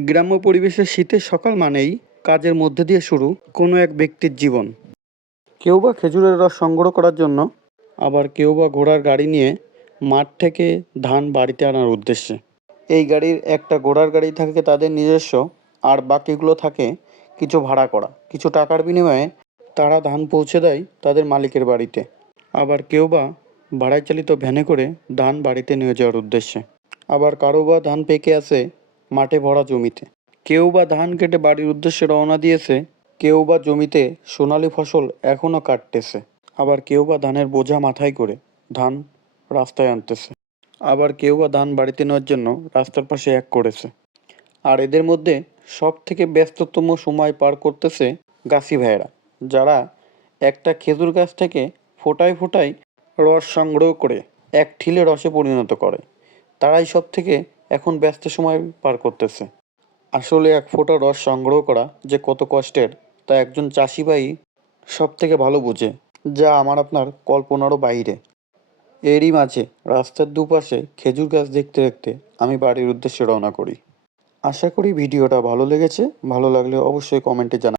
গ্রাম্য পরিবেশের শীতের সকাল মানেই কাজের মধ্যে দিয়ে শুরু কোনো এক ব্যক্তির জীবন। কেউ বা খেজুরের রস সংগ্রহ করার জন্য, আবার কেউ বা ঘোড়ার গাড়ি নিয়ে মাঠ থেকে ধান বাড়িতে আনার উদ্দেশ্যে। এই গাড়ির একটা ঘোড়ার গাড়ি থাকে তাদের নিজস্ব, আর বাকিগুলো থাকে কিছু ভাড়া করা। কিছু টাকার বিনিময়ে তারা ধান পৌঁছে দেয় তাদের মালিকের বাড়িতে। আবার কেউ বা ভাড়ায় চালিত ভ্যানে করে ধান বাড়িতে নিয়ে যাওয়ার উদ্দেশ্যে। আবার কারো বা ধান পেকে আছে মাঠে ভরা জমিতে। কেউ বা ধান কেটে বাড়ির উদ্দেশ্যে রওনা দিয়েছে। কেউ বা জমিতে সোনালি ফসল এখনও কাটতেছে। আবার কেউ বা ধানের বোঝা মাথায় করে ধান রাস্তায় আনতেছে। আবার কেউ বা ধান বাড়িতে নেওয়ার জন্য রাস্তার পাশে এক করেছে। আর এদের মধ্যে সব থেকে ব্যস্ততম সময় পার করতেছে গাছি ভাইয়েরা, যারা একটা খেজুর গাছ থেকে ফোটায় ফোটায় রস সংগ্রহ করে এক ঠিলে রসে পরিণত করে। তারাই সব থেকে এখন ব্যস্ত সময় পার করতেছে। আসলে এক ফোঁটা রস সংগ্রহ করা যে কত কষ্টের, তা একজন চাষি ভাই সব থেকে ভালো বোঝে, যা আমার আপনার কল্পনারও বাইরে। এরই মাঝে রাস্তার দুপাশে খেজুর গাছ দেখতে দেখতে আমি বাড়ির উদ্দেশ্যে রওনা করি। আশা করি ভিডিওটা ভালো লেগেছে। ভালো লাগলে অবশ্যই কমেন্টে জানাবেন।